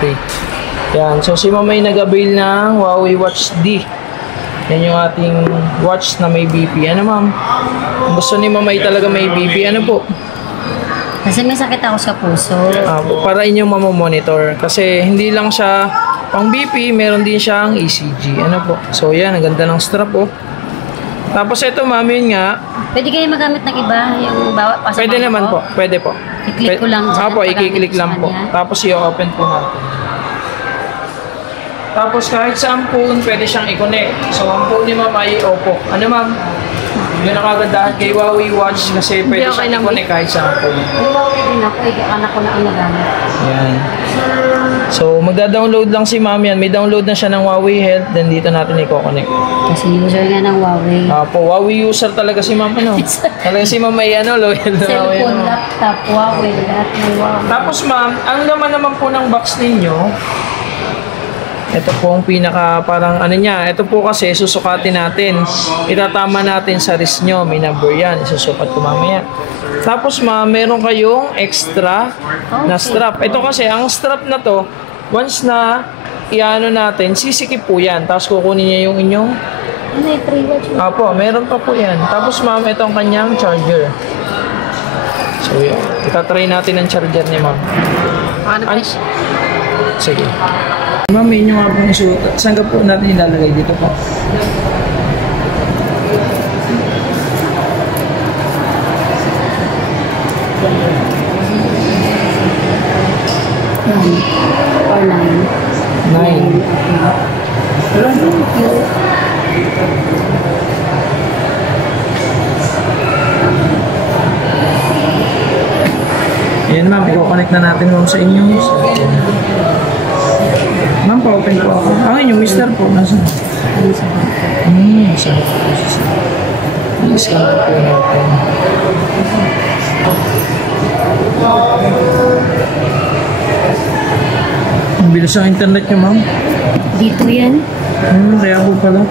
Okay. Yan. So, si Ma'am ay nag-avail ng Huawei Watch D. Yan yung ating watch na may BP. Ano, Ma'am? Gusto ni Ma'am ay talaga may BP. Ano po? Kasi may sakit ako sa puso. Para inyong mamomonitor. Kasi hindi lang siya pang BP, meron din siyang ECG. Ano po? So, yan. Ang ganda ng strap, oh. Tapos, ito, Ma'am, yun nga. Pwede kayo magamit ng iba? Yung bawat pasok. Pwede naman po. Pwede po. I-click ko lang dyan. Apo, i-click lang po. Tapos, i-open po natin. Tapos kahit saan phone, pwede siyang i-connect. So, ang phone ni Ma'am ay Oppo. Ano, Ma'am? Yun ang kagandahan kay Huawei Watch kasi pwede siyang i-connect kahit saan phone. Huawei din ako. Anak ko na ang nagamit. Yan. So, magda-download lang si Ma'am yan. May download na siya ng Huawei Health. Then, dito natin i-connect. Kasi user nga ng Huawei. Apo, Huawei user talaga si Ma'am. Ano? Talaga si Ma'am ay loyal na Huawei. Cellphone, laptop, Huawei, lahat ng Huawei. Tapos, Ma'am, ang laman naman po ng box ninyo, ito po ang pinaka parang ano niya. Ito po kasi susukatin natin. Itatama natin sa wrist nyo. May number yan. Isusukat ko mamaya. Tapos meron kayong extra na strap. Ito kasi ang strap na to, once na iano natin, sisikip po yan. Tapos kukunin niya yung inyong May free watch. Apo, meron pa po yan. Tapos ma'am, ito ang kanyang charger. So yan. Itatry natin ang charger ni ma'am. Sige. Ma'am, yun yung nga pong isuot. Saan ka po natin ilalagay dito po? Or 9. 9. Yan ma'am, i-connect na natin ma'am sa inyo. Ma'am, pa-open po ako. Yung mister po. Nasaan? Sorry po. I-scan po natin. Ang bilis ang internet niyo, ma'am. Dito yan. Kaya po pala.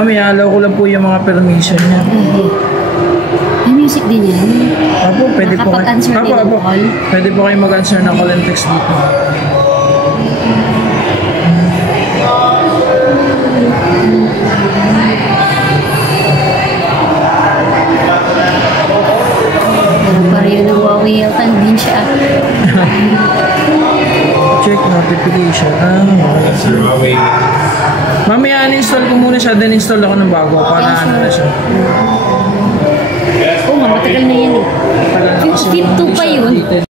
Mami, alaw ko lang po yung mga permission niya. May music din yan. Apo, pwede po kayo. Nakapag-answer din ng call. Pwede po kayo mag-answer ng call and text dito. Pareho ng Huawei Health din siya. Check notification. Mamaya uninstall ko muna siya, then install ako ng bago para ano na siya. Oo, matagal na yan eh. Fit 2 pa yun.